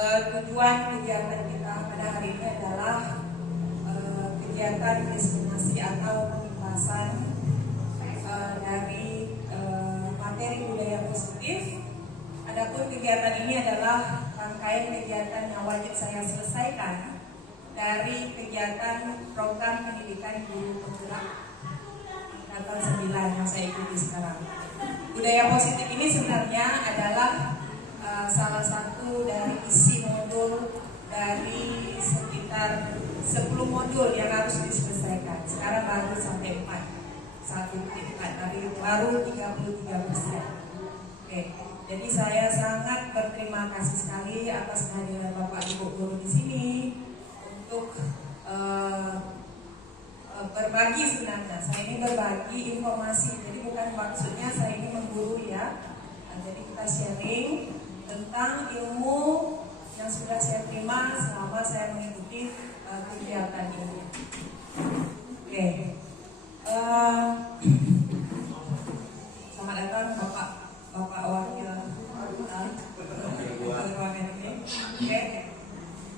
Tujuan kegiatan kita pada hari ini adalah kegiatan diseminasi atau pembahasan dari materi budaya positif. Adapun kegiatan ini adalah rangkaian kegiatan yang wajib saya selesaikan dari kegiatan program pendidikan guru penggerak angkatan 9 yang saya ikuti sekarang. Budaya positif ini sebenarnya adalah salah satu dari isi modul dari sekitar 10 modul yang harus diselesaikan. Sekarang baru sampai 4, dari baru 33%. Oke, jadi saya sangat berterima kasih sekali atas kehadiran Bapak Ibu guru di sini untuk berbagi. Sebenarnya saya ini berbagi informasi, jadi bukan maksudnya saya ini mengguru ya. Jadi kita sharing tentang ilmu yang sudah saya terima selama saya mengikuti kegiatan ini. Oke. Selamat datang Bapak Wakil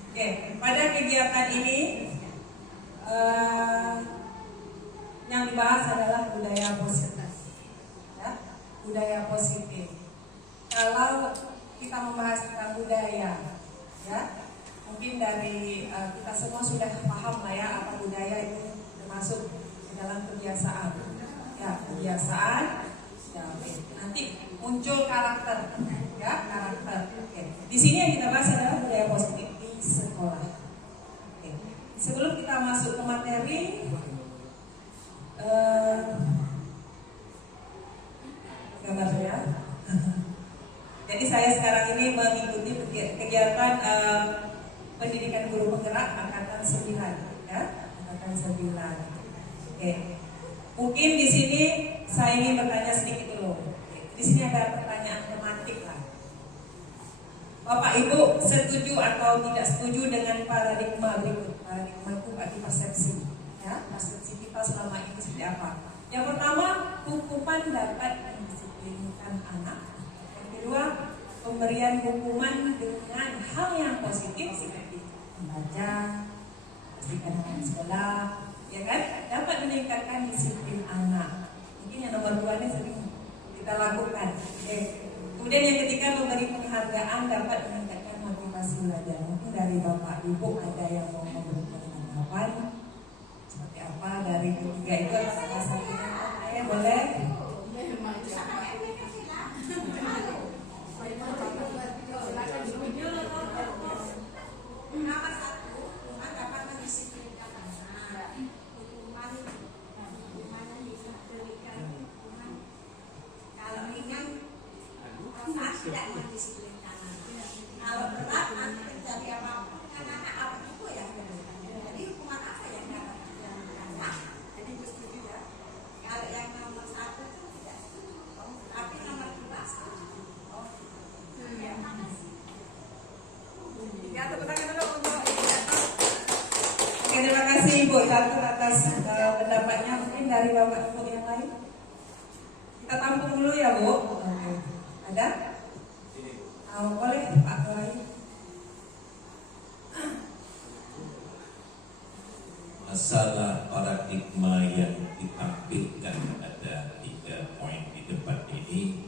Oke. Pada kegiatan ini yang dibahas adalah budaya positif. Ya, budaya positif. Kalau kita membahas tentang budaya, ya, mungkin dari kita semua sudah paham lah ya apa budaya itu termasuk dalam kebiasaan. Ya, kebiasaan. Ya, nanti muncul karakter, ya, karakter. Oke. Di sini yang kita bahas adalah budaya positif di sekolah. Oke. Sebelum kita masuk ke materi, gambarnya. Jadi saya sekarang ini mengikuti kegiatan pendidikan guru penggerak angkatan 9, ya, angkatan 9. Oke. Mungkin di sini saya ingin bertanya sedikit dulu. Di sini ada pertanyaan tematik lah. Bapak Ibu setuju atau tidak setuju dengan paradigma berikut? Paradigma itu berarti persepsi, ya, persepsi kita selama ini seperti apa? Yang pertama, hukuman dapat mendisiplinkan anak. Yang kedua, pemberian hukuman dengan hal yang positif seperti membaca, pastikan anak sekolah, ya kan, dapat meningkatkan disiplin anak. Mungkin yang nomor 2 ini sering kita lakukan. Oke. Kemudian yang ketiga, memberi penghargaan dapat meningkatkan motivasi belajar. Mungkin dari Bapak Ibu ada yang mau memberikan tanggapan seperti apa dari ketiga itu, atau salah satunya ya boleh. Tidak mendisiplinkan anak. Kalau berat nanti terjadi apapun dengan anak, apa itu ya? Jadi hukuman apa yang dapat dijalankan? Jadi setuju ya. Kalau yang nomor 1 itu tidak setuju, tapi nomor 2 setuju. Ya, makasih. Ya, tepuk tangan dulu untuk Oke, terima kasih Ibu Catur atas pendapatnya. Mungkin dari Bapak Ibu yang lain. Kita tampung dulu ya Bu. Oke. Ada? Boleh Pak Kelai. Masalah paradigma yang ditampilkan ada 3 poin di depan ini.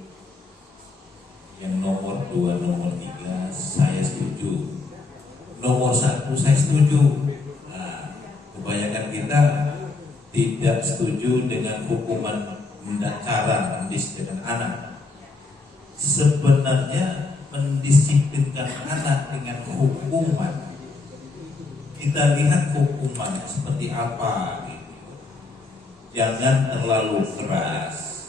Yang nomor 2, nomor 3 saya setuju. Nomor 1 saya setuju. Nah, kebanyakan kita tidak setuju dengan hukuman cara mendisiplinkan anak. Sebenarnya mendisiplinkan anak dengan hukuman, kita lihat hukuman seperti apa gitu. Jangan terlalu keras.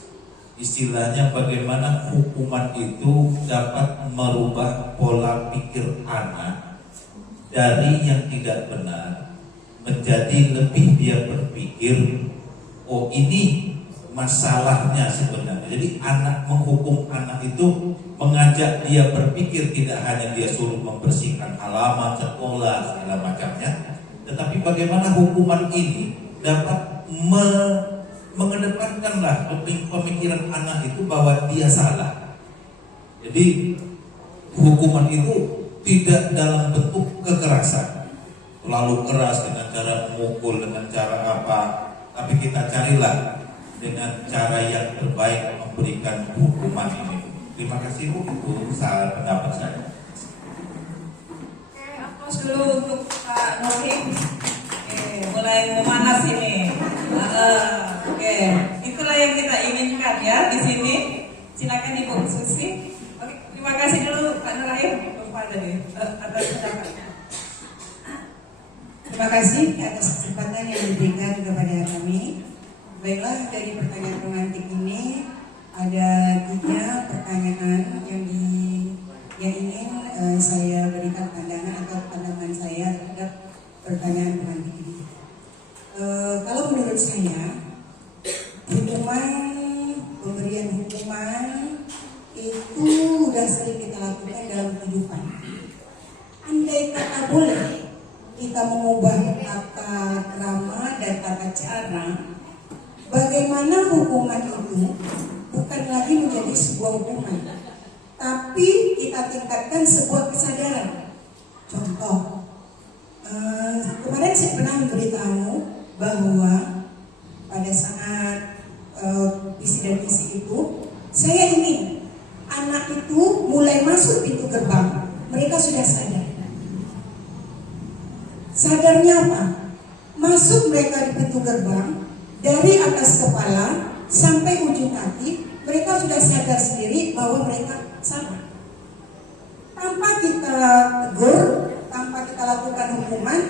Istilahnya bagaimana hukuman itu dapat merubah pola pikir anak dari yang tidak benar menjadi lebih dia berpikir, oh ini masalahnya sebenarnya. Jadi anak, menghukum anak itu mengajak dia berpikir, tidak hanya dia suruh membersihkan halaman sekolah segala macamnya, tetapi bagaimana hukuman ini dapat mengedepankanlah pemikiran anak itu bahwa dia salah. Jadi hukuman itu tidak dalam bentuk kekerasan, terlalu keras dengan cara memukul, dengan cara apa, tapi kita carilah dengan cara yang terbaik memberikan hukuman ini. Terima kasih Bu, itu salah pendapat saya. Oke, aplaus dulu untuk Pak Nurhim. Mulai memanas ini. Oke, itulah yang kita inginkan ya di sini. Silakan Ibu Susi. Oke, terima kasih dulu Pak Nurhim atas pendapatnya. Terima kasih atas kesempatan yang diberikan kepada kami. Baiklah, dari pertanyaan romantik ini ada 3 pertanyaan yang ingin saya berikan pandangan atau pandangan saya terhadap pertanyaan romantik ini. Kalau menurut saya, pemberian hukuman itu sudah sering kita lakukan dalam kehidupan. Andai kata boleh kita mengubah tata krama dan tata cara, bagaimana hukuman itu bukan lagi menjadi sebuah hukuman, tapi kita tingkatkan sebuah kesadaran. Contoh, kemarin saya pernah memberitahu bahwa pada saat visi dan misi itu, saya ingin anak itu mulai masuk pintu gerbang, mereka sudah sadar. Sadarnya apa? Masuk mereka di pintu gerbang, dari atas kepala sampai ujung kaki, mereka sudah sadar sendiri bahwa mereka salah. Tanpa kita tegur, tanpa kita lakukan hukuman,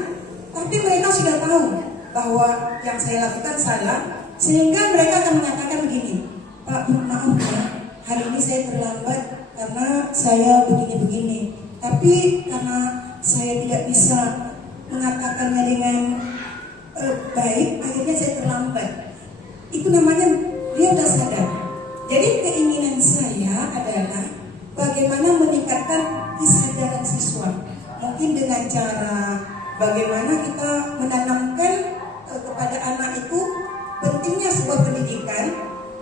tapi mereka sudah tahu bahwa yang saya lakukan salah, sehingga mereka akan mengatakan begini, Pak, maaf ya, hari ini saya terlambat karena saya begini-begini, tapi karena saya tidak bisa mengatakannya dengan baik, akhirnya saya terlambat. Itu namanya dia sudah sadar. Jadi keinginan saya adalah bagaimana meningkatkan kesadaran siswa. Mungkin dengan cara bagaimana kita menanamkan kepada anak itu pentingnya sebuah pendidikan,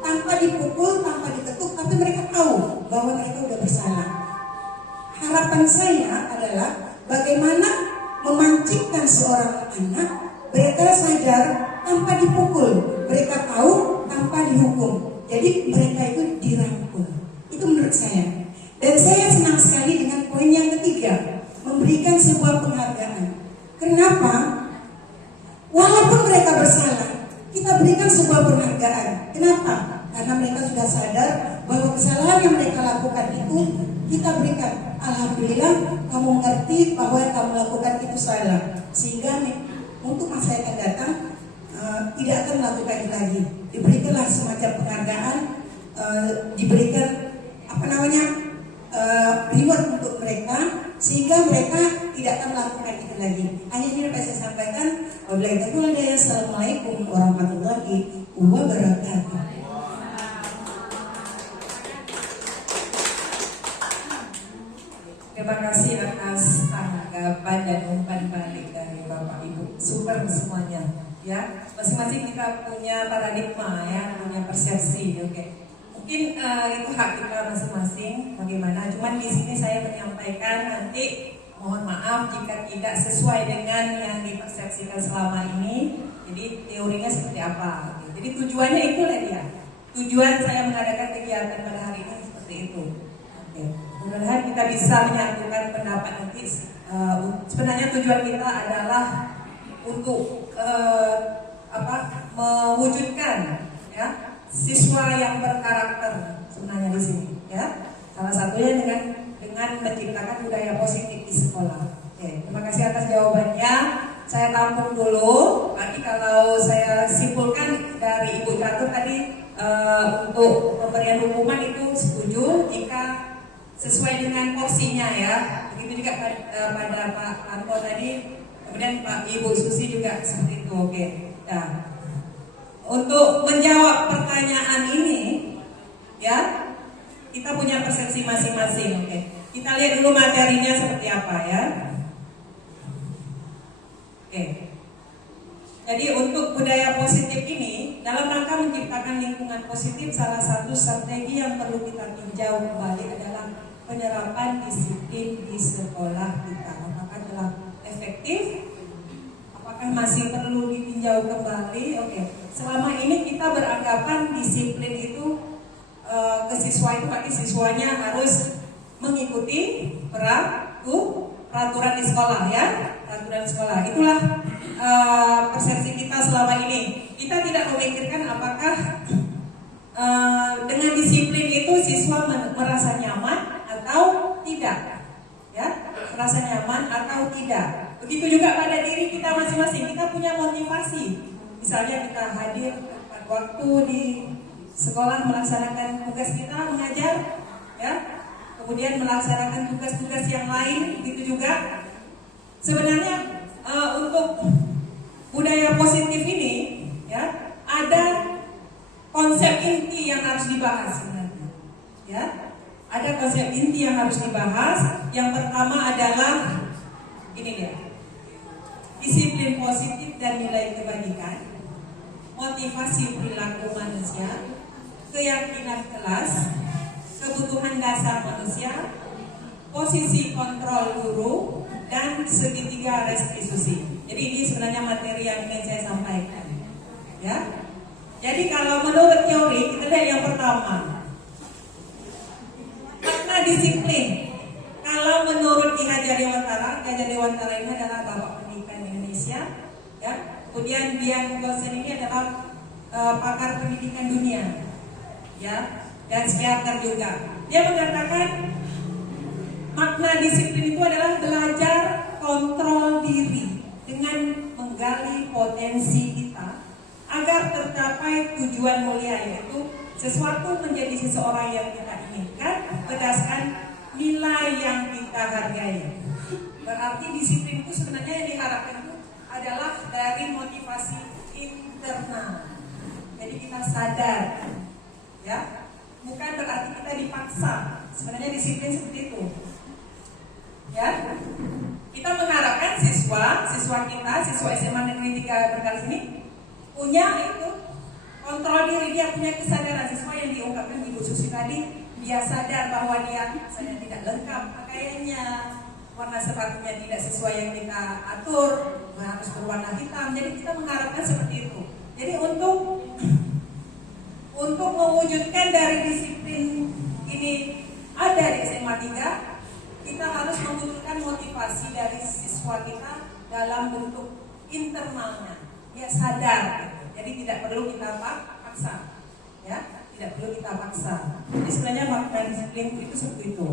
tanpa dipukul, tanpa diketuk, tapi mereka tahu bahwa mereka sudah bersalah. Harapan saya adalah bagaimana memancingkan seorang anak, mereka sadar tanpa dipukul, mereka tahu tanpa dihukum. Jadi mereka itu dirangkul. Itu menurut saya. Dan saya senang sekali dengan poin yang ketiga, memberikan sebuah penghargaan. Kenapa? Walaupun mereka bersalah, kita berikan sebuah penghargaan. Kenapa? Karena mereka sudah sadar bahwa kesalahan yang mereka lakukan itu kita berikan. Alhamdulillah kamu mengerti bahwa yang kamu lakukan itu salah, sehingga untuk masa yang akan datang tidak akan melakukan itu lagi. Diberikanlah semacam penghargaan, diberikan reward untuk mereka, sehingga mereka tidak akan melakukan itu lagi. Hanya ini dapat saya sampaikan. Assalamualaikum warahmatullahi wabarakatuh. Terima kasih atas tanggapan dan umpan balik dari Bapak Ibu. Super semuanya, ya. Masing-masing kita punya paradigma, ya, punya persepsi. Oke. Mungkin itu hak kita masing-masing. Bagaimana? Cuman di sini saya menyampaikan nanti. Mohon maaf jika tidak sesuai dengan yang dipersepsikan selama ini. Jadi teorinya seperti apa? Oke. Jadi tujuannya itulah dia. Tujuan saya mengadakan kegiatan pada hari ini seperti itu. Oke. Mudah-mudahan kita bisa menyatukan pendapat nanti. Sebenarnya tujuan kita adalah untuk mewujudkan, ya, siswa yang berkarakter sebenarnya di sini, ya. Salah satunya dengan menciptakan budaya positif di sekolah. Oke, terima kasih atas jawabannya. Saya tampung dulu. Nanti kalau saya simpulkan dari Ibu Catur tadi, untuk pemberian hukuman itu setuju jika sesuai dengan porsinya, ya. Begitu juga pada Pak Anto tadi, kemudian Pak Ibu Susi juga seperti itu. Oke. Nah, untuk menjawab pertanyaan ini, ya, kita punya persepsi masing-masing. Oke. Kita lihat dulu materinya seperti apa, ya. Oke. Jadi untuk budaya positif ini, dalam rangka menciptakan lingkungan positif, salah satu strategi yang perlu kita tinjau kembali adalah penyerapan disiplin di sekolah kita? Apakah telah efektif? Apakah masih perlu ditinjau kembali? Oke. Selama ini kita beranggapan disiplin itu ke siswa itu berarti siswanya harus mengikuti peraturan di sekolah, ya, peraturan di sekolah. Itulah persepsi kita selama ini. Kita tidak memikirkan apakah dengan disiplin itu siswa merasa nyaman atau tidak, ya, merasa nyaman atau tidak. Begitu juga pada diri kita masing-masing, kita punya motivasi. Misalnya kita hadir tepat waktu di sekolah melaksanakan tugas kita mengajar, ya, kemudian melaksanakan tugas-tugas yang lain, begitu juga. Sebenarnya untuk budaya positif ini, ya, ada konsep inti yang harus dibahas sebenarnya, ya, ada konsep inti yang harus dibahas. Yang pertama adalah ini dia, disiplin positif dan nilai kebajikan, motivasi perilaku manusia, keyakinan kelas, kebutuhan dasar manusia, posisi kontrol guru, dan segitiga restitusi. Jadi ini sebenarnya materi yang ingin saya sampaikan, ya. Jadi kalau menurut teori, kita lihat yang pertama, makna disiplin. Kalau menurut Ki Hajar Dewantara ini adalah Bapak Pendidikan Indonesia, ya. Kemudian Dian Gosen ini adalah pakar pendidikan dunia, ya, dan psikiater juga. Dia mengatakan makna disiplin itu adalah belajar kontrol diri dengan menggali potensi kita agar tercapai tujuan mulia, yaitu sesuatu menjadi seseorang yang kita inginkan berdasarkan nilai yang kita hargai. Berarti disiplin itu sebenarnya yang diharapkan itu adalah dari motivasi internal. Jadi kita sadar, ya, bukan berarti kita dipaksa. Sebenarnya disiplin seperti itu, ya. Kita mengharapkan siswa kita, siswa SMA Negeri 3 Berkalis ini punya itu kontrol diri, dia punya kesadaran. Siswa yang diungkapkan Ibu Susi tadi, dia sadar bahwa saya tidak lengkap pakaiannya, warna sepatunya tidak sesuai yang kita atur, harus berwarna hitam. Jadi kita mengharapkan seperti itu. Jadi untuk mewujudkan dari disiplin ini ada di SMA 3, kita harus membutuhkan motivasi dari siswa kita dalam bentuk internalnya. Dia sadar, gitu. Jadi tidak perlu kita paksa, ya, tidak perlu kita paksa. Jadi sebenarnya makna disiplin itu seperti itu.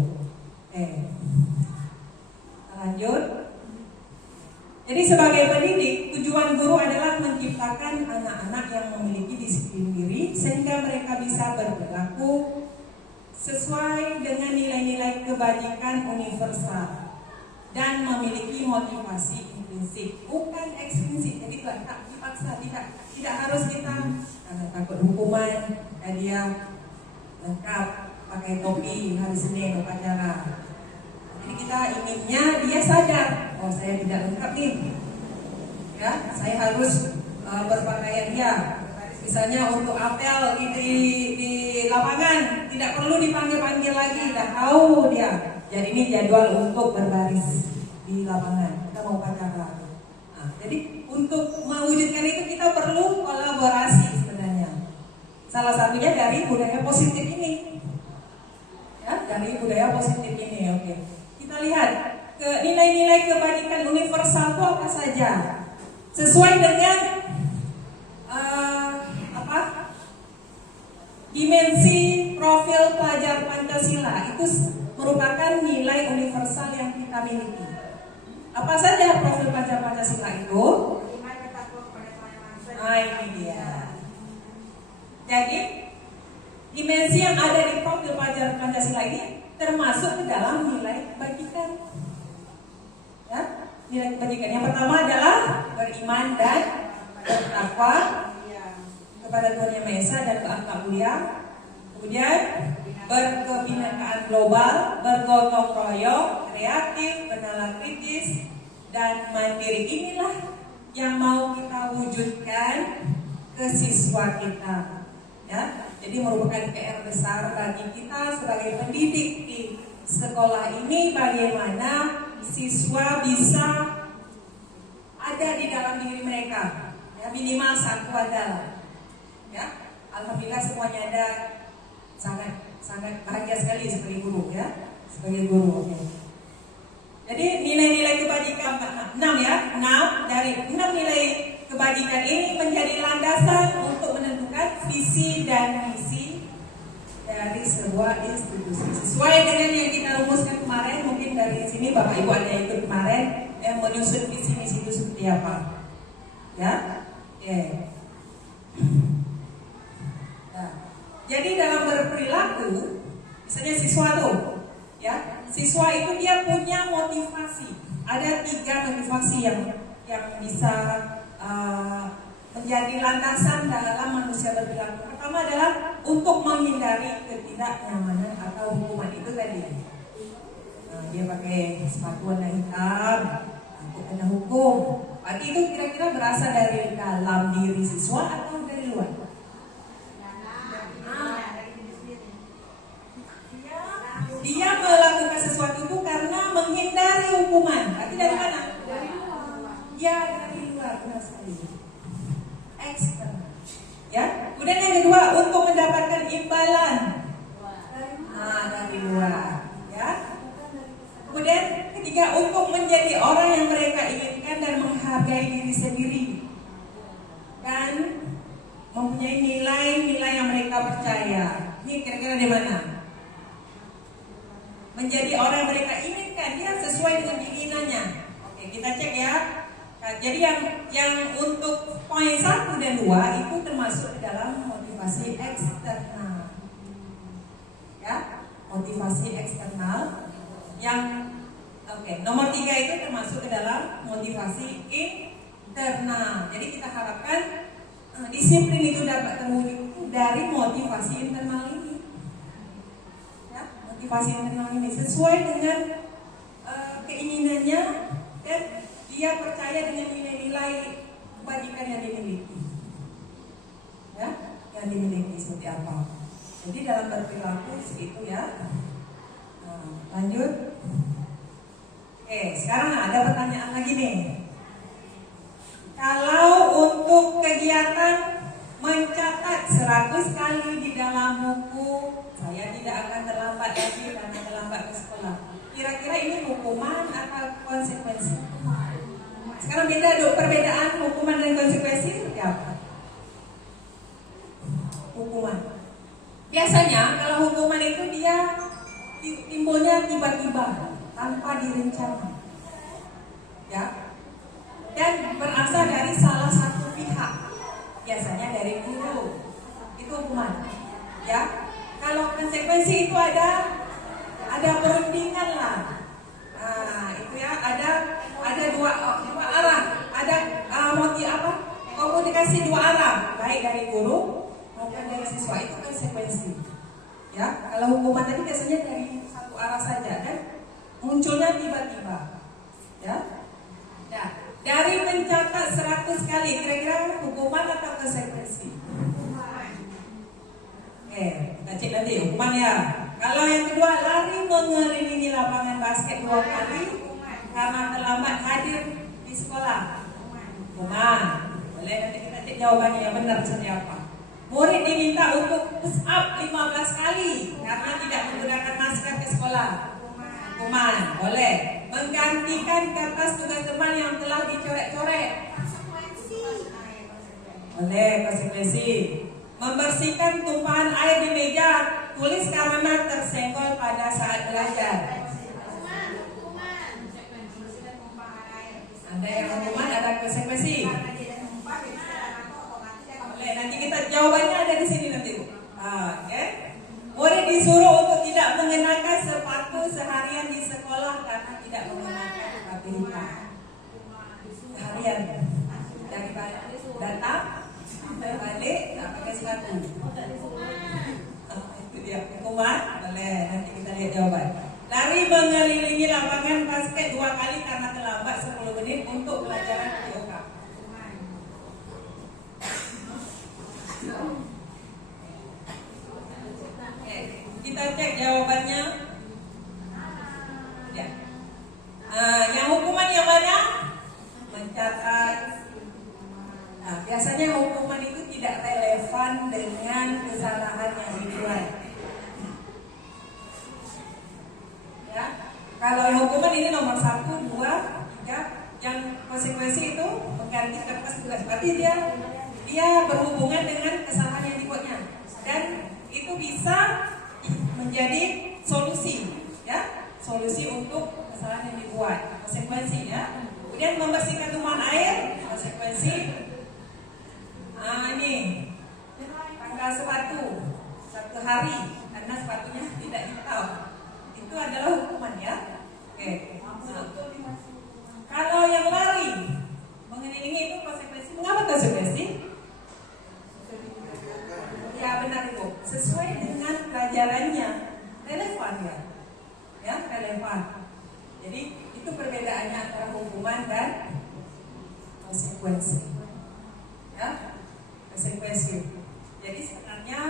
Lanjut. Jadi sebagai pendidik, tujuan guru adalah menciptakan anak-anak yang memiliki disiplin diri sehingga mereka bisa berperilaku sesuai dengan nilai-nilai kebajikan universal dan memiliki motivasi intrinsik, bukan ekstrinsik. Jadi tak dipaksa, tidak harus kita karena takut hukuman, dan dia lengkap pakai topi hari Senin upacara. Jadi kita inginnya dia sadar, oh saya tidak lengkap nih, ya, saya harus berpakaian dia. Misalnya untuk apel di lapangan tidak perlu dipanggil-panggil lagi, tidak tahu dia. Jadi ini jadwal untuk berbaris di lapangan, kita mau upacara. Nah, jadi untuk mewujudkan itu kita perlu kolaborasi sebenarnya. Salah satunya dari budaya positif ini, ya, dari budaya positif ini. Oke, kita lihat nilai-nilai kebajikan universal itu apa saja, sesuai dengan dimensi profil pelajar Pancasila. Itu merupakan nilai universal yang kita miliki. Apa saja profil pelajar Pancasila itu? Nah, ini dia. Jadi dimensi yang ada di profil pelajar Pancasila ini termasuk ke dalam nilai kebajikan, ya, nilai kebajikan. Yang pertama adalah beriman dan bertakwa kepada Tuhan Yang Maha Esa dan berakhlak mulia. Kemudian berkebinekaan global, bergotong royong, kreatif, bernalar kritis, dan mandiri. Inilah yang mau kita wujudkan ke siswa kita, ya. Jadi merupakan PR besar bagi kita sebagai pendidik di sekolah ini bagaimana siswa bisa ada di dalam diri mereka, ya, minimal satu ada, ya. Alhamdulillah semuanya ada, sangat bahagia sekali sebagai guru, ya, sebagai guru. Okay. Jadi nilai-nilai kebajikan 6 ya, 6 dari 6 nilai kebajikan ini menjadi landasan untuk menentukan visi dan misi dari sebuah institusi. Sesuai dengan yang kita rumuskan kemarin, mungkin dari sini Bapak Ibu ada yang ikut kemarin yang menyusun visi misi itu seperti apa, ya? Okay. Nah, jadi dalam berperilaku, misalnya siswa tuh, ya, siswa itu dia punya motivasi. Ada 3 motivasi yang bisa menjadi landasan dalam manusia berperilaku. Pertama adalah untuk menghindari ketidaknyamanan atau hukuman itu tadi. Nah, dia pakai sepatu warna hitam, takut kena hukum. Berarti itu kira-kira berasal dari dalam diri siswa atau dari luar? Dia melakukan sesuatu itu karena menghindari hukuman. Tapi dari mana? Ya, dari luar, benar sekali. Eksternal. Ya. Kemudian yang kedua, untuk mendapatkan imbalan. Nah, dari luar. Ya. Kemudian ketiga, untuk menjadi orang yang mereka inginkan dan menghargai diri sendiri. Dan mempunyai nilai-nilai yang mereka percaya. Ini kira-kira di mana? Menjadi orang yang mereka inginkan, dia sesuai dengan keinginannya. Oke, kita cek ya. Nah, jadi yang untuk poin 1 dan 2 itu termasuk di dalam motivasi eksternal. Ya, motivasi eksternal. Yang nomor 3 itu termasuk ke dalam motivasi internal. Jadi kita harapkan disiplin itu dapat terwujud dari motivasi internal ini. Motivasi internal ini sesuai dengan keinginannya dan dia percaya dengan nilai-nilai kebajikan yang dimiliki, ya, yang dimiliki seperti apa. Jadi dalam berperilaku segitu ya. Lanjut. Oke, sekarang ada pertanyaan lagi nih. Kalau untuk kegiatan mencatat 100 kali di dalam buku, saya tidak akan terlambat lagi karena terlambat ke sekolah. Kira-kira ini hukuman atau konsekuensi? Sekarang perbedaan hukuman dan konsekuensi seperti apa? Hukuman. Biasanya kalau hukuman itu dia timbulnya tiba-tiba tanpa direncana, ya, dan berasal dari salah satu pihak, biasanya dari guru. Itu hukuman, ya. Kalau konsekuensi itu ada perundingan lah. Nah, itu ya, ada dua arah, ada komunikasi 2 arah, baik dari guru maupun dari siswa. Itu konsekuensi, ya. Kalau hukuman tadi biasanya dari satu arah saja dan munculnya tiba-tiba, ya. Nah, dari mencatat 100 kali, kira-kira hukuman atau konsekuensi? Kita cek nanti hukuman ya. Kalau yang kedua, lari mengelilingi lapangan basket 2 kali karena terlambat hadir di sekolah, hukuman. Boleh, nanti kita cek jawabannya yang benar seperti apa. Murid diminta untuk push up 15 kali karena tidak menggunakan masker ke sekolah, hukuman. Boleh. Menggantikan kertas tugas teman yang telah dicoret-coret, boleh, konsekuensi. Membersihkan tumpahan air di meja tulis karena tersenggol pada saat belajar, ada yang hukuman, ada konsekuensi. Boleh, nanti kita jawabannya ada di sini nanti. Oke. Murid disuruh untuk tidak mengenakan sepatu seharian di sekolah karena tidak mengenakan sepatu hitam. Seharian dari datang sampai balik tak pakai sepatu. Itu dia hukuman. Boleh, nanti kita lihat jawaban. Lari mengelilingi lapangan basket 2 kali karena terlambat 10 menit untuk pelajaran POK. Kita cek jawabannya. pengganti kertas tugas. Berarti dia berhubungan dengan kesalahan yang dibuatnya, dan itu bisa menjadi solusi, ya, solusi untuk kesalahan yang dibuat, konsekuensi, ya. Kemudian membersihkan tumpahan air, konsekuensi. Ini tanggal sepatu satu hari karena sepatunya tidak ditahu, itu adalah hukuman, ya. Oke. Kalau yang lari mengiringi itu konsekuensi. Mengapa konsekuensi? Ya benar itu, sesuai dengan pelajarannya, relevan, ya, relevan. Jadi itu perbedaannya antara hukuman dan konsekuensi, ya, konsekuensi. Jadi sebenarnya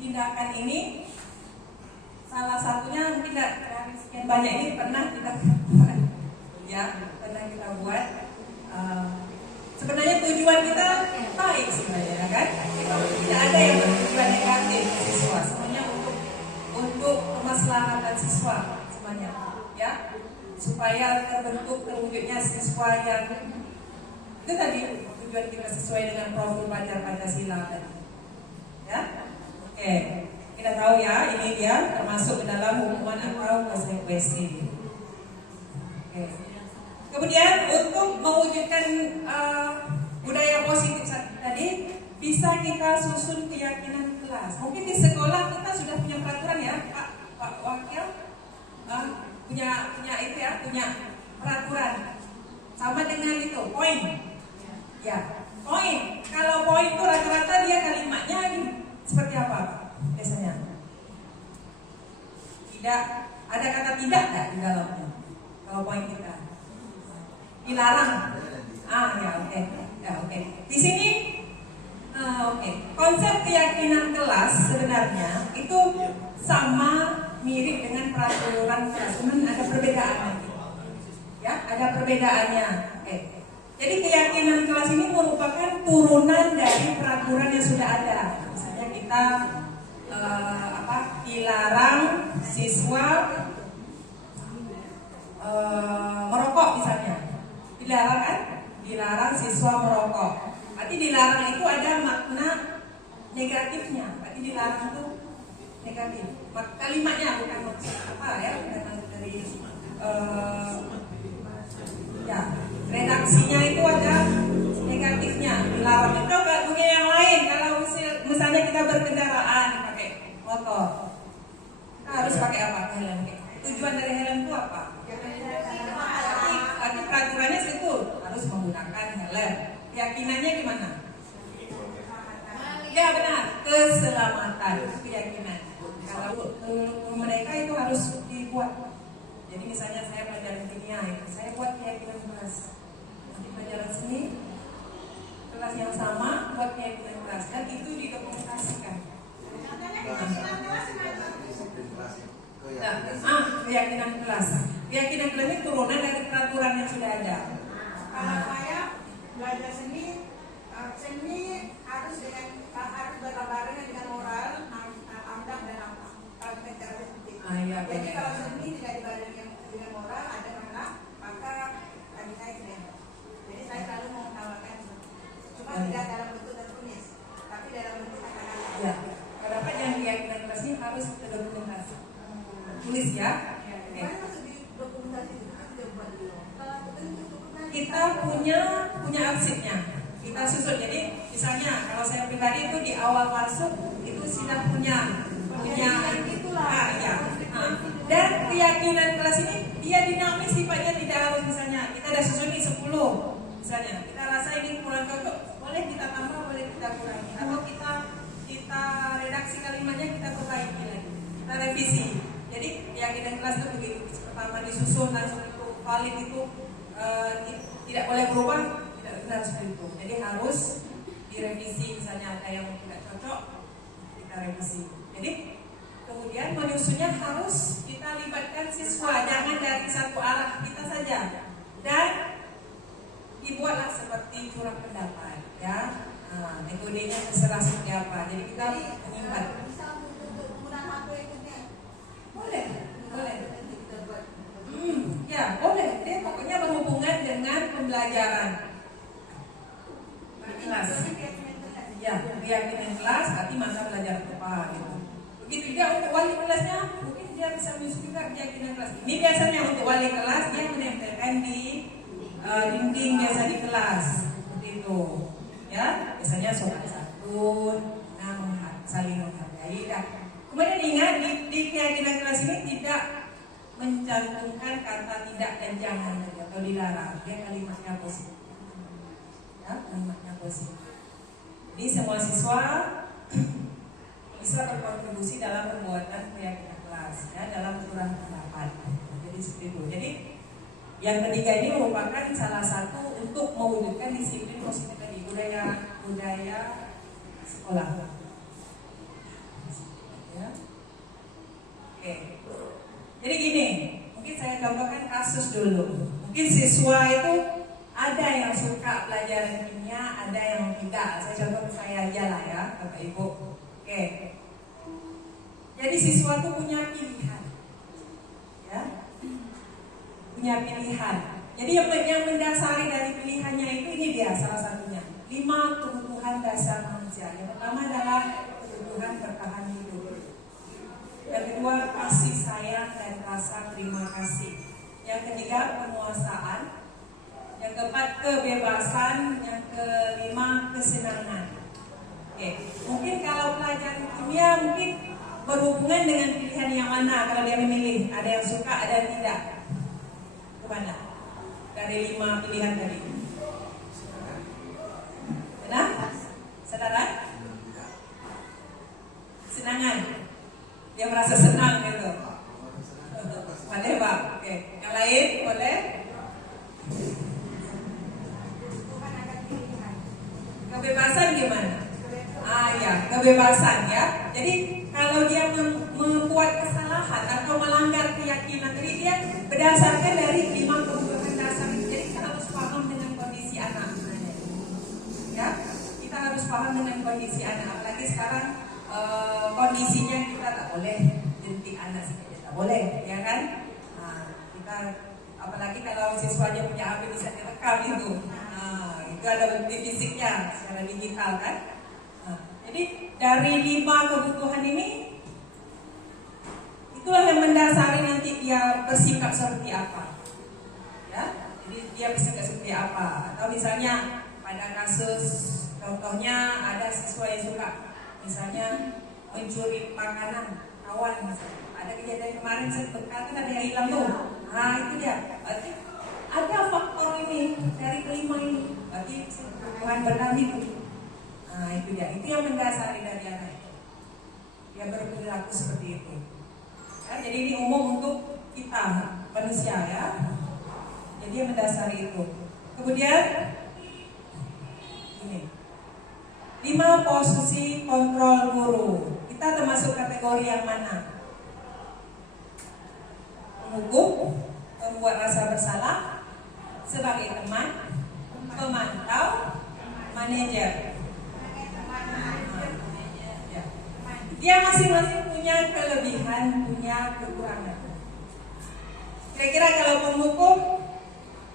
tindakan ini salah satunya mungkin dari sekian banyak ini pernah kita buat, ya, pernah kita buat. Sebenarnya tujuan kita baik sebenarnya, ya kan? Tidak ada yang bertujuan negatif siswa, semuanya untuk kemaslahatan siswa semuanya, ya, supaya terwujudnya siswa yang itu tadi tujuan kita sesuai dengan profil pelajar Pancasila tadi, ya. Oke, kita tahu ya, ini dia termasuk ke dalam hukuman atau konsekuensi. Oke. Kemudian untuk mewujudkan budaya positif tadi, bisa kita susun keyakinan kelas. Mungkin di sekolah kita sudah punya peraturan, ya, Pak Wakil, punya itu, ya, punya peraturan sama dengan itu poin, ya, poin. Kalau poin itu rata-rata dia kalimatnya seperti apa biasanya? Tidak ada kata tidak nggak di dalamnya? Kalau poin kita dilarang. Ya, oke. Ya, oke. Di sini oke. Konsep keyakinan kelas sebenarnya itu sama mirip dengan peraturan kelas, cuman ada perbedaan, ya, ada perbedaannya. Oke. Jadi keyakinan kelas ini merupakan turunan dari peraturan yang sudah ada. Misalnya kita dilarang siswa merokok misalnya. Dilarang, kan? Dilarang siswa merokok. Berarti dilarang itu ada makna negatifnya. Berarti dilarang itu negatif. Kalimatnya bukan maksud apa, ya, bukan maksud dari ya, redaksinya itu ada negatifnya. Dilarang itu enggak punya yang lain. Kalau misalnya kita berkendaraan pakai motor, kita harus pakai apa? Helm. Tujuan dari helm itu apa? Tapi peraturannya situ harus menggunakan helm. Keyakinannya gimana? Ya benar, keselamatan, keyakinan. Kalau mereka itu harus dibuat. Jadi misalnya saya pelajaran kimia, saya buat keyakinan kelas. Nanti pelajaran seni, kelas yang sama buat keyakinan kelas, dan itu didokumentasikan. Keyakinan kelas. Keyakinan kelas ini turunan dari peraturan yang sudah ada. Kalau saya belajar seni harus berbarengan dengan moral, amdah dan apa. Kalau secara estetik. Jadi kalau seni tidak dibarengi dengan moral, ada mana, maka bagi saya tidak. Jadi saya selalu mengutamakan, cuma tidak dalam bentuk tertulis, tapi dalam bentuk kata-kata. Ya, kenapa yang keyakinan kelas ini harus terdokumentasi? Tulis, ya. Gimana maksud di dokumentasi itu? Kita punya arsipnya, kita susun. Jadi misalnya kalau saya pribadi itu di awal masuk itu sudah punya dan keyakinan kelas ini dia dinamis sifatnya, tidak harus misalnya kita ada susun di 10 misalnya, kita rasa ini kurang cocok, boleh kita tambah, boleh kita kurangi, atau kita redaksi kalimatnya, kita perbaiki lagi, kita revisi. Jadi keyakinan kelas itu begitu, pertama disusun langsung itu valid, itu tidak boleh berubah, tidak benar seperti itu. Jadi harus direvisi, misalnya ada yang tidak cocok, kita revisi. Jadi kemudian menyusunnya harus kita libatkan siswa, jangan dari satu arah kita saja, dan dibuatlah seperti curah pendapat, ya. Metodenya terserah seperti apa. Jadi kita menyimpang. Bisa untuk penggunaan HP ikutnya. Boleh. Ya boleh. Dia pokoknya berhubungan dengan pembelajaran di kelas. Ya, keyakinan kelas, berarti masa belajar tepat gitu. Begitu juga untuk wali kelasnya, mungkin dia bisa menunjukkan keyakinan kelas. Ini biasanya untuk wali kelas dia menempelkan di dinding biasa di kelas, seperti itu. Ya, biasanya sopan santun, saling menghargai. Kemudian ingat di keyakinan kelas ini tidak mencantumkan kata tidak dan jangan atau dilarang. Dia kalimatnya positif. Ya, kalimatnya positif. Jadi semua siswa bisa berkontribusi dalam pembuatan keyakinan kelas, ya, dalam penurunan pendapat. Jadi seperti itu. Jadi yang ketiga ini merupakan salah satu untuk mewujudkan disiplin positif tadi, budaya sekolah. Ya. Oke. Jadi gini, mungkin saya contohkan kasus dulu. Mungkin siswa itu ada yang suka pelajaran kimia, ada yang tidak. Saya contoh saya aja lah ya, Bapak Ibu. Oke. Jadi siswa itu punya pilihan, ya, punya pilihan. Jadi yang mendasari dari pilihannya itu ini dia salah satunya. 5 kebutuhan dasar manusia. Yang pertama adalah kebutuhan bertahan hidup. Yang kedua kasih sayang dan rasa terima kasih. Yang ketiga penguasaan. Yang keempat kebebasan. Yang kelima kesenangan. Oke, mungkin kalau pelajaran kimia mungkin berhubungan dengan pilihan yang mana kalau dia memilih. Ada yang suka, ada yang tidak. Kemana? Dari 5 pilihan tadi. Benar? Saudara? Senangan. Dia merasa senang gitu. Boleh Pak? Oke. Yang lain boleh? Kebebasan gimana? Ya, kebebasan ya. Jadi kalau dia membuat kesalahan atau melanggar keyakinan tadi, dia berdasarkan dari 5 kebutuhan dasar. Jadi kita harus paham dengan kondisi anak. Ya, kita harus paham dengan kondisi anak. Apalagi sekarang kondisinya kita tak boleh jentik anak saja, tak boleh, ya kan? Nah, kita apalagi kalau siswanya punya HP bisa direkam itu. Itu ada bukti fisiknya secara digital kan? Jadi dari 5 kebutuhan ini, itulah yang mendasari nanti dia bersikap seperti apa. Ya, jadi dia bersikap seperti apa. Atau misalnya pada kasus contohnya ada siswa yang suka misalnya mencuri makanan kawan misalnya. Ada kejadian kemarin saya berkata ada yang hilang tuh. Itu dia. Berarti ada faktor ini dari kelima ini. Berarti kebutuhan bertahan hidup. Itu dia. Itu yang mendasari dari anak itu. Dia berperilaku seperti itu. Ya, jadi ini umum untuk kita manusia ya. Jadi yang mendasari itu. Kemudian ini 5 posisi kontrol guru. Kita termasuk kategori yang mana? Penghukum, pembuat rasa bersalah, sebagai teman, pemantau, manajer. Dia masing-masing punya kelebihan, punya kekurangan. Kira-kira kalau penghukum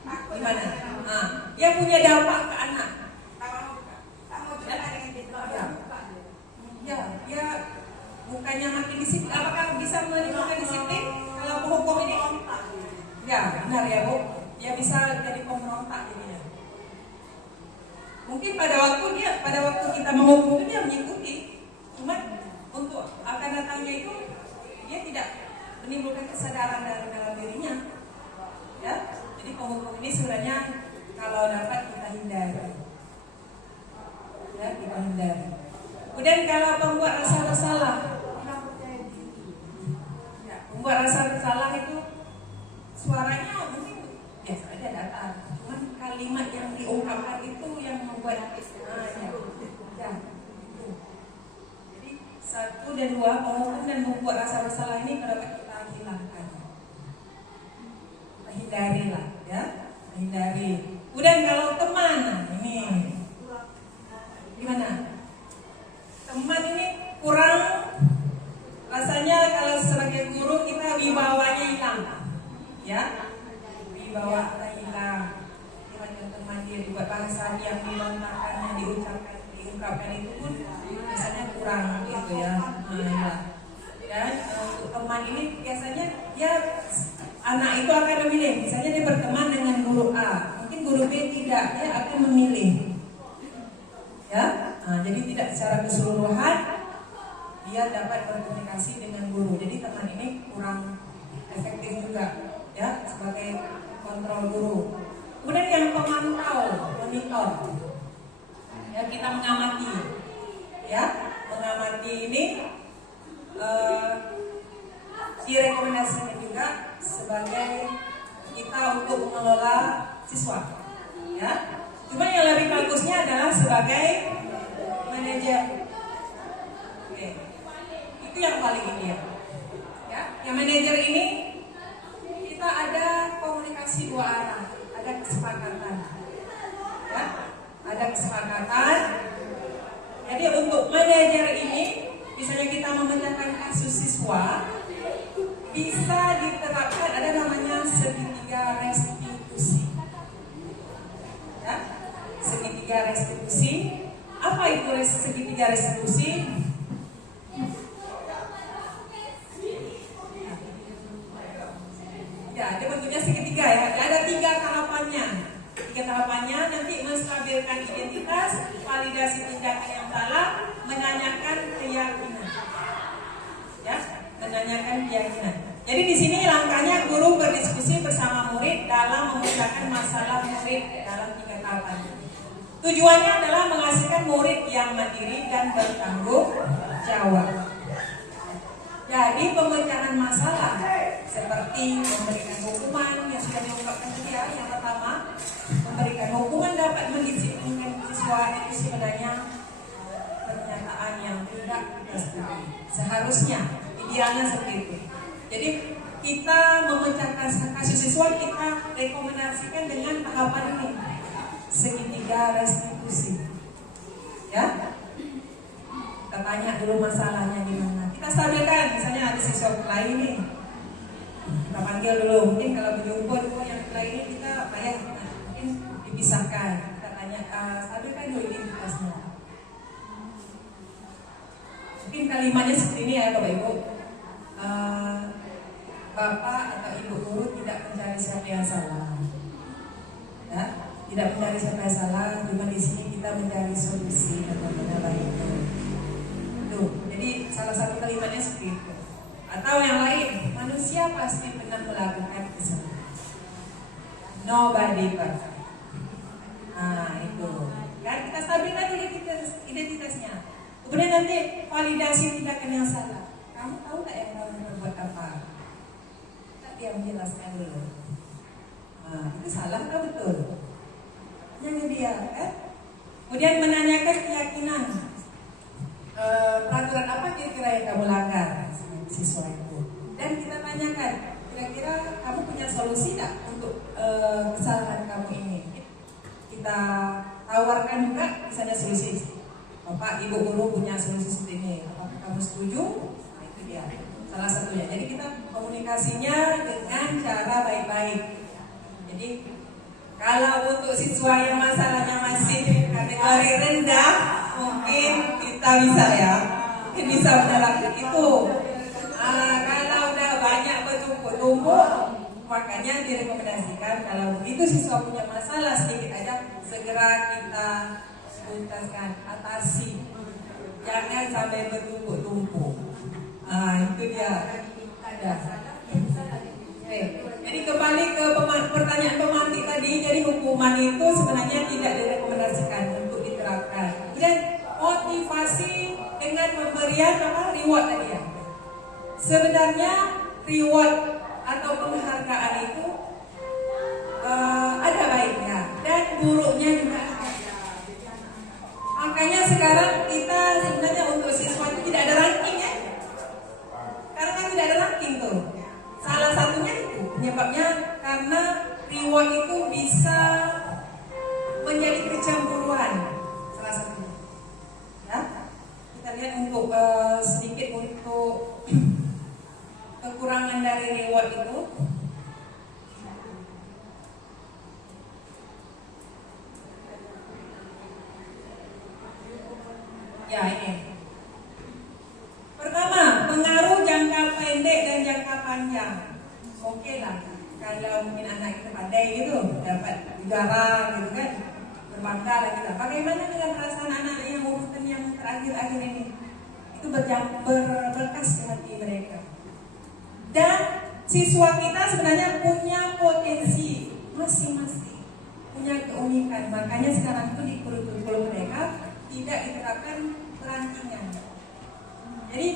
gimana? Dia punya dampak ke anak. Dia bukannya makin disiplin. Apakah bisa menimbulkan disiplin kalau penghukum ini? Ya, benar ya Bu. Dia bisa jadi pemberontak jadinya. Mungkin pada waktu kita menghukum itu dia mengikuti. Cuma untuk akan datangnya itu dia tidak menimbulkan kesadaran dalam dirinya. Ya, jadi penghukum ini sebenarnya kalau dapat kita hindari. Ya, kita hindari. Kemudian kalau pembuat rasa bersalah, ya, pembuat rasa bersalah itu suaranya mungkin biasa aja datar, cuman kalimat yang diungkapkan itu yang membuat Jadi 1 dan 2 penghukum dan membuat rasa bersalah ini dapat kita hilangkan. Kita hindari lah, ya, hindari. Kemudian kalau teman, ini gimana? Teman ini kurang, rasanya kalau sebagai guru kita wibawanya hilang, ya, wibawa kita hilang. dia dibuat bahasa yang dilontarkan, yang diungkapkan itu pun biasanya kurang gitu ya. Ya. Dan untuk teman ini biasanya ya anak itu akan memilih, misalnya dia berteman dengan guru A, mungkin guru B tidak, dia akan memilih. Ya, jadi tidak secara keseluruhan dia dapat berkomunikasi dengan guru. Jadi teman ini kurang efektif juga, ya, sebagai kontrol guru. Kemudian yang pemantau, monitor, ya kita mengamati, ya, mengamati ini direkomendasikan juga sebagai kita untuk mengelola siswa, ya. Cuma yang lebih bagusnya adalah sebagai manajer. Oke. Itu yang paling ideal. Ya, yang manajer ini kita ada komunikasi dua arah, ada kesepakatan. Ya, ada kesepakatan. Jadi untuk manajer ini, misalnya kita memecahkan kasus siswa, bisa diterapkan ada namanya segitiga restitusi. Ya, segitiga restitusi. Apa itu segitiga restitusi? Ya, dia bentuknya segitiga ya. Ada 3 tahapannya. 3 tahapannya nanti menstabilkan identitas, validasi tindakan yang salah, menanyakan keyakinan. Ya, menanyakan keyakinan. Jadi di sini langkahnya guru berdiskusi bersama murid dalam memecahkan masalah murid dalam 3 tahapan. Tujuannya adalah menghasilkan murid yang mandiri dan bertanggung jawab. Jadi pemecahan masalah seperti memberikan hukuman yang sudah diungkapkan tadi ya, yang pertama memberikan hukuman dapat mendisiplinkan siswa itu sebenarnya pernyataan yang tidak tersetujui. Seharusnya idealnya seperti itu. Jadi kita memecahkan kasus siswa, kita rekomendasikan dengan tahapan ini, segitiga restitusi. Ya, kita tanya dulu masalahnya di mana. Kita stabilkan, misalnya ada siswa lain nih, kita panggil dulu. Mungkin kalau berjumpa dulu yang lain ini kita mungkin dipisahkan. Kita tanya, stabilkan dulu identitasnya. Mungkin kalimatnya seperti ini ya Bapak Ibu. Bapak atau Ibu guru tidak mencari siapa yang salah, ya, tidak mencari siapa yang salah. Cuma di sini kita mencari solusi bagaimana baik. Tuh, jadi salah satu kalimatnya seperti itu. Atau yang lain, manusia pasti pernah melakukan kesalahan. Nobody perfect. Nah itu, kan kita stabilkan identitasnya. Kemudian nanti validasi tindakan yang salah. Kamu tahu tak yang kamu berbuat apa? Dia menjelaskan dulu. Nah, itu salah atau betul? Jangan dia, kan? Kemudian menanyakan keyakinan. Peraturan apa kira-kira yang kamu langgar, siswa itu? Dan kita tanyakan, kira-kira kamu punya solusi tak untuk kesalahan kamu ini? Kita tawarkan juga misalnya solusi. Bapak, Ibu guru punya solusi seperti ini. Apakah kamu setuju? Nah, itu dia. Salah satunya. Jadi kita komunikasinya dengan cara baik-baik. Jadi kalau untuk siswa yang masalahnya masih kategori rendah, mungkin kita bisa ya, mungkin bisa menerapkan itu. Kalau udah banyak bertumpuk-tumpuk, makanya direkomendasikan kalau itu siswa punya masalah sedikit aja, segera kita tuntaskan, atasi. Jangan sampai bertumpuk-tumpuk. Itu dia. Ya. Oke. Jadi kembali ke pertanyaan pemantik tadi. Jadi hukuman itu sebenarnya tidak direkomendasikan untuk diterapkan. Kemudian motivasi dengan pemberian reward tadi ya. Sebenarnya reward atau penghargaan itu ada baiknya dan buruknya juga ada. Makanya sekarang kita sebenarnya untuk siswa itu tidak ada ranking ya. Karena kan tidak ada ranking tuh. Salah satunya itu penyebabnya karena reward itu bisa menjadi kecemburuan. Salah satunya. Ya. Kita lihat untuk sedikit untuk kekurangan dari reward itu. anak-anak kita pandai gitu, dapat juara gitu kan, berbangga lah kita. Bagaimana dengan perasaan anak yang urutan yang terakhir-akhir ini? Itu berbekas di hati mereka. Dan siswa kita sebenarnya punya potensi masing-masing, punya keunikan. Makanya sekarang itu di kurikulum mereka tidak diterapkan perantingan. Jadi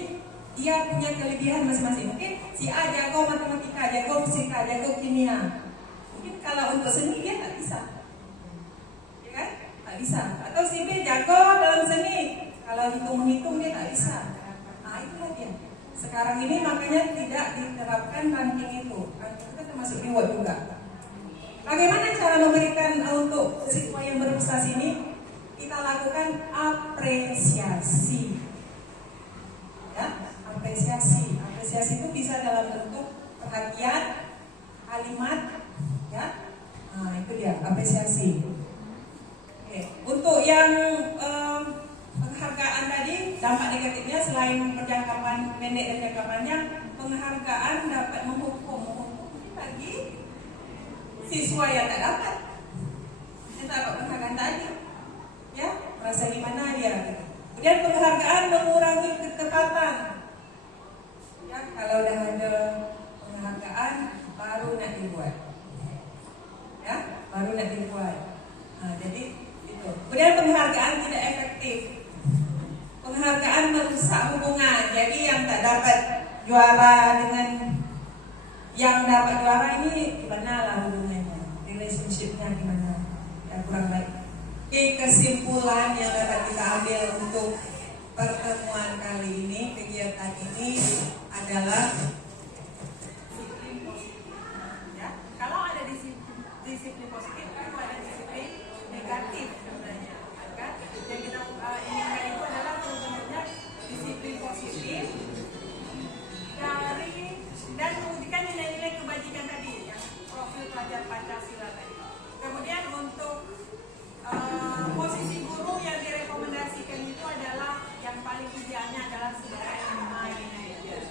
dia punya kelebihan masing-masing. Mungkin si A jago matematika, jago fisika, jago kimia. Mungkin kalau untuk seni dia tak bisa, ya kan? Tak bisa. Atau si B jago dalam seni, kalau hitung-hitung dia tak bisa. Nah itulah dia. Sekarang ini makanya tidak diterapkan ranking itu. Ranking itu termasuk reward juga. Bagaimana cara memberikan untuk siswa yang berprestasi ini? Kita lakukan apresiasi. Ya, apresiasi. Apresiasi itu bisa dalam bentuk perhatian, kalimat, ya. Nah, itu dia apresiasi. Oke. Untuk yang penghargaan tadi, dampak negatifnya selain perjangkauan pendek dan jangka panjang, penghargaan dapat menghukum bagi siswa yang tak dapat. Yang tak dapat penghargaan tadi, ya, merasa gimana dia. Kemudian penghargaan mengurangi ketepatan. Ya, kalau udah ada penghargaan baru nak dibuat. Ya, baru nak dibuat. Nah, jadi itu. Kemudian penghargaan tidak efektif. Penghargaan merusak hubungan. Jadi yang tak dapat juara dengan yang dapat juara ini gimana lah hubungannya, relationshipnya gimana? Ya kurang baik. Oke, kesimpulan yang dapat kita ambil untuk pertemuan kali ini, kegiatan ini adalah ya, kalau ada disiplin positif, itu ada disiplin negatif sebenarnya. Kan? Yang kita inginkan itu adalah sebenarnya disiplin positif dari dan mewujudkan nilai-nilai kebajikan tadi, yang profil pelajar Pancasila tadi. Kemudian untuk posisi guru yang direkomendasikan itu adalah yang paling idealnya adalah sebagai manajer.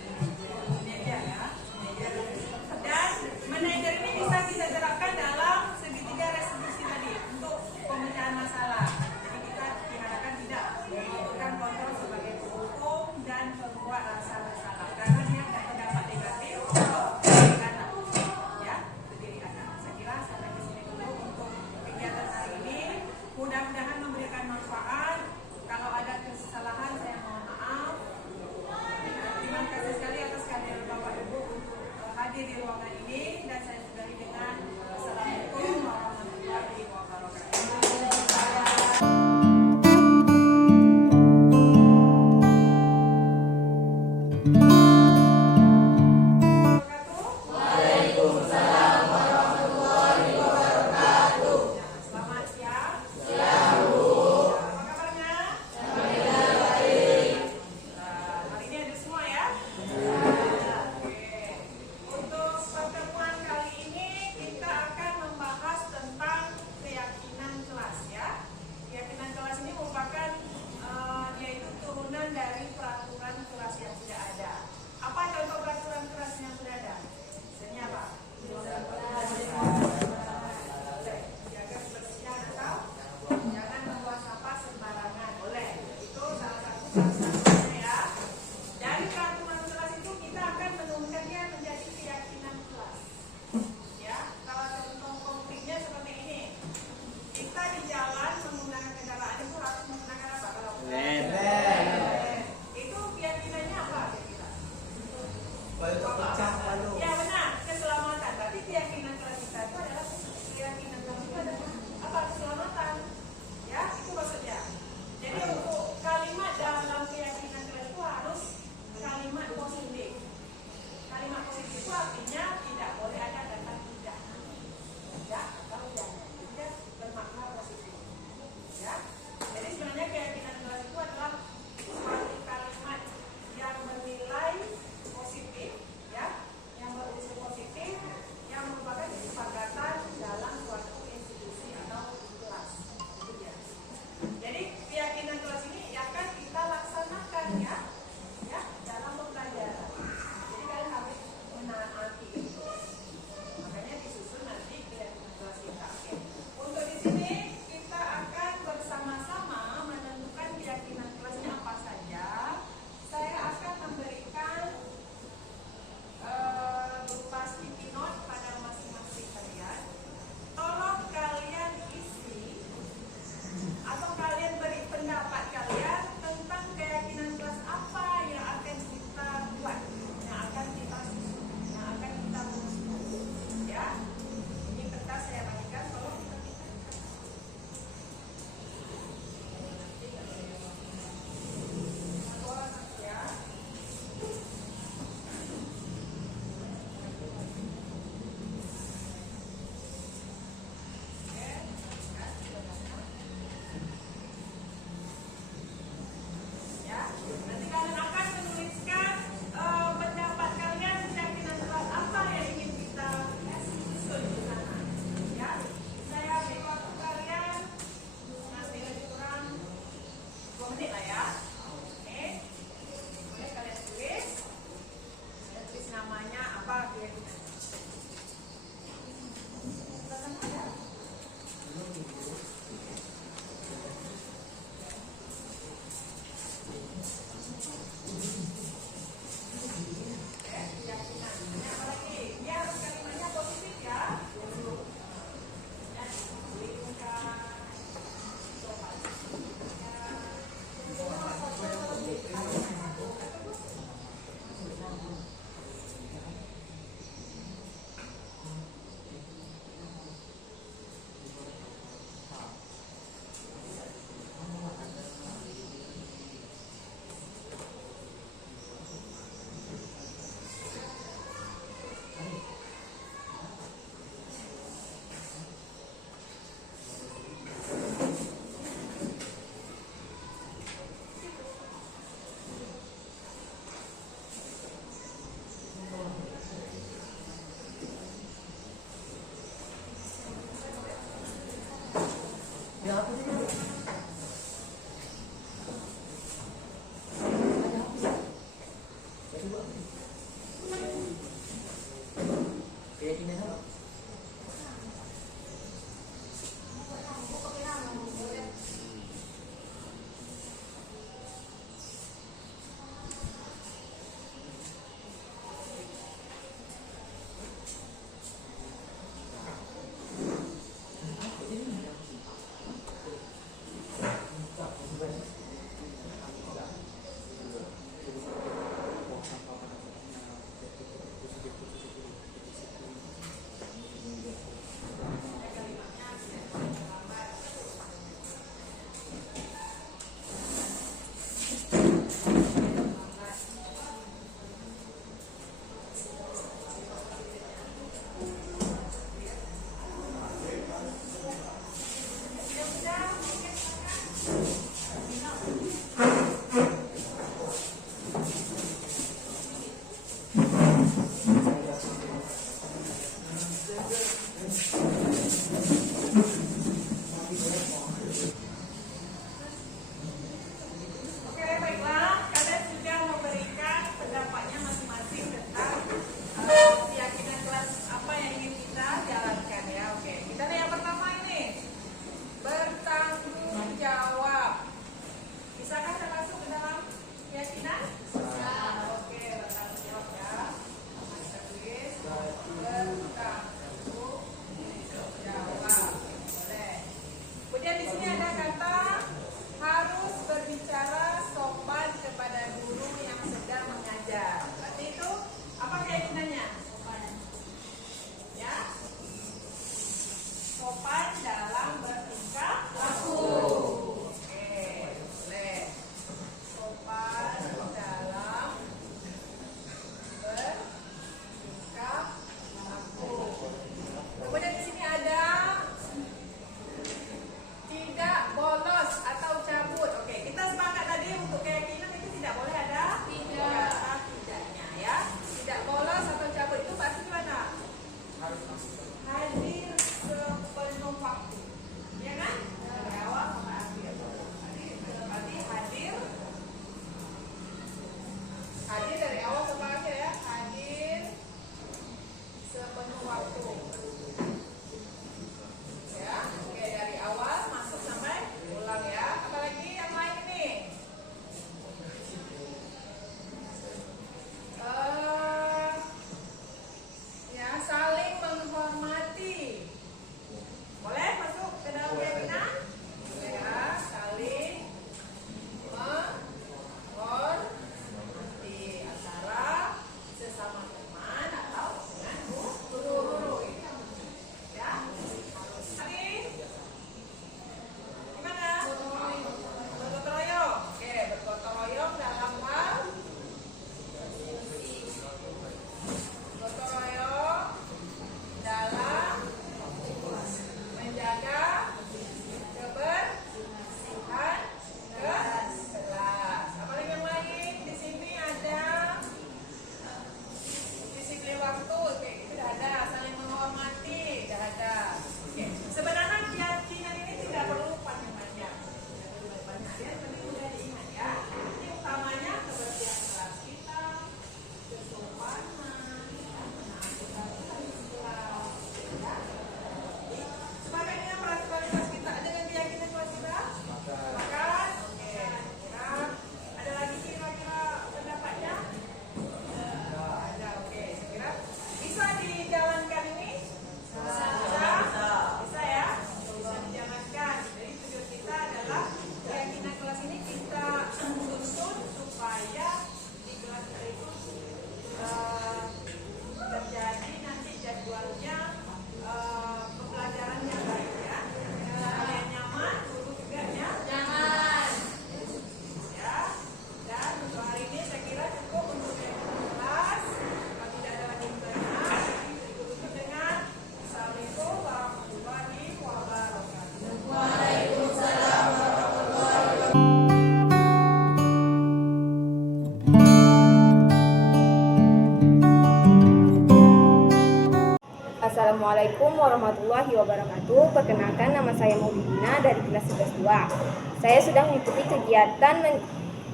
Assalamualaikum warahmatullahi wabarakatuh. Perkenalkan, nama saya Maudidina dari kelas 11-2. Saya sudah mengikuti kegiatan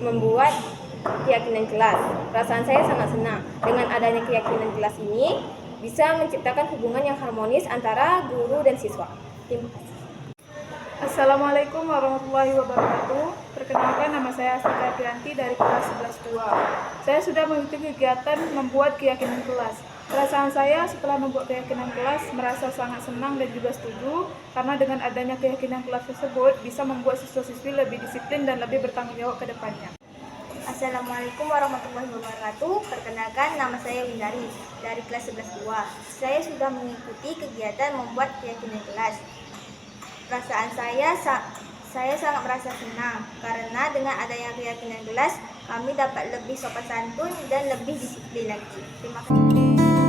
membuat keyakinan kelas. Perasaan saya sangat senang. Dengan adanya keyakinan kelas ini, bisa menciptakan hubungan yang harmonis antara guru dan siswa. Terima kasih. Assalamualaikum warahmatullahi wabarakatuh. Perkenalkan, nama saya Astika Pianti dari kelas 11-2. Saya sudah mengikuti kegiatan membuat keyakinan kelas. Perasaan saya setelah membuat keyakinan kelas merasa sangat senang dan juga setuju, karena dengan adanya keyakinan kelas tersebut bisa membuat siswa-siswi lebih disiplin dan lebih bertanggung jawab ke depannya. Assalamualaikum warahmatullahi wabarakatuh. Perkenalkan, nama saya Windari dari kelas 11-2. Saya sudah mengikuti kegiatan membuat keyakinan kelas. Perasaan saya sangat merasa senang karena dengan adanya keyakinan kelas kami dapat lebih sopan santun dan lebih disiplin lagi. Terima kasih.